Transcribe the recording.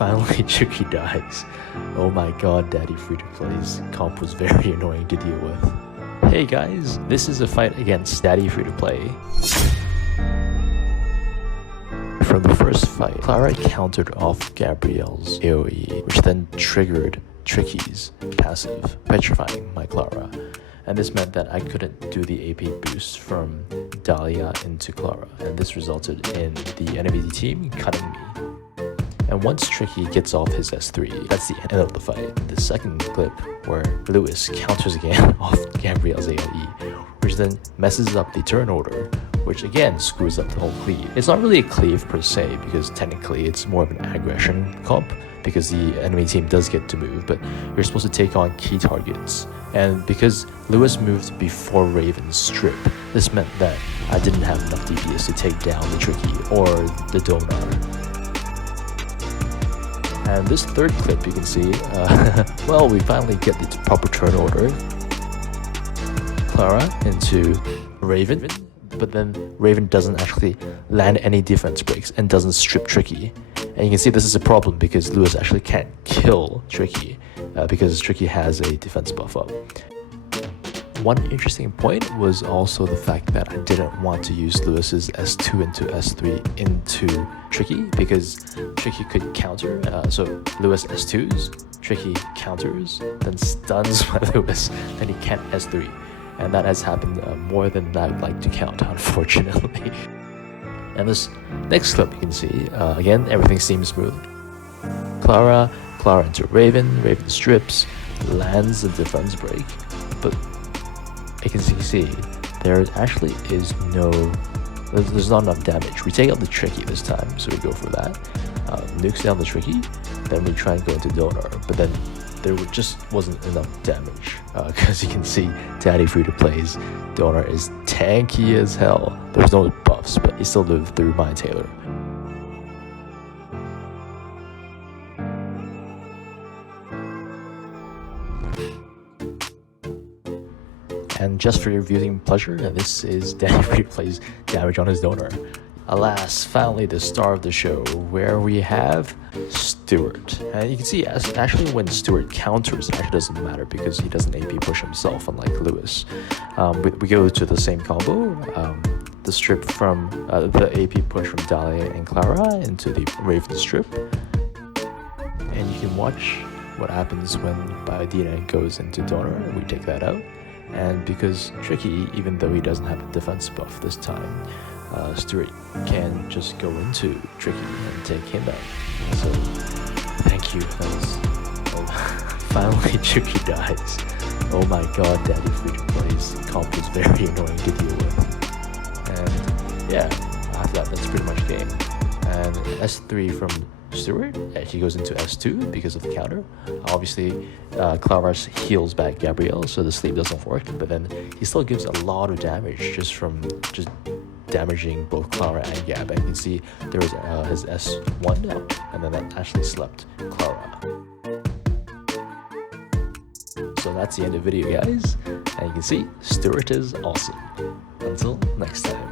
Finally, Tricky dies. Oh my god, DaddyF2P's comp was very annoying to deal with. Hey guys, this is a fight against DaddyF2P. From the first fight, Clara countered off Gabrielle's AoE, which then triggered Tricky's passive, petrifying my Clara. And this meant that I couldn't do the AP boost from Dahlia into Clara, and this resulted in the enemy team cutting me. And once Tricky gets off his S3, that's the end of the fight. The second clip, where Lewis counters again off Gabrielle's AoE, which then messes up the turn order, which again screws up the whole cleave. It's not really a cleave per se, because technically it's more of an aggression comp, because the enemy team does get to move, but you're supposed to take on key targets. And because Lewis moved before Raven's strip, this meant that I didn't have enough DPS to take down the Tricky or the Donar. And this third clip, you can see, well, we finally get the proper turn order. Clara into Raven, but then Raven doesn't actually land any defense breaks and doesn't strip Tricky. And you can see this is a problem because Lewis actually can't kill Tricky because Tricky has a defense buff up. One interesting point was also the fact that I didn't want to use Lewis's S2 into S3 into Tricky because Tricky could counter, so Lewis S2s, Tricky counters, then stuns my Lewis, and he can't S3. And that has happened more than I'd like to count, unfortunately. And this next clip you can see, again, everything seems smooth. Clara into Raven strips, lands the defense break, but you can see there actually is there's not enough damage. We take out the Tricky this time, so we go for that. Nukes down the Tricky, then we try and go into Donar, but then there just wasn't enough damage. Because you can see DaddyF2P's Donar is tanky as hell. There's no buffs, but he still lived through my Taylor. And just for your viewing pleasure, this is DaddyF2P's damage on his Donar. Alas, finally the star of the show, where we have Stuart. And you can see, actually when Stuart counters, it actually doesn't matter because he doesn't AP push himself, unlike Lewis. We go to the same combo, the strip from, the AP push from Dahlia and Clara into the Raven strip. And you can watch what happens when Biodina goes into Donar, we take that out. And because Tricky, even though he doesn't have a defense buff this time, Stuart can just go into Tricky and take him out. So, thank you. Finally, Tricky dies. Oh my god, DaddyF2P's comp was very annoying to deal with. And yeah, after that, that's pretty much game. And S3 from Stuart, he goes into S2 because of the counter. Obviously, Clara heals back Gabrielle, so the sleep doesn't work, but then he still gives a lot of damage just from damaging both Clara and Gab. And you can see there was his S1 out, and then that actually slept Clara. So that's the end of the video, guys. And you can see, Stuart is awesome. Until next time.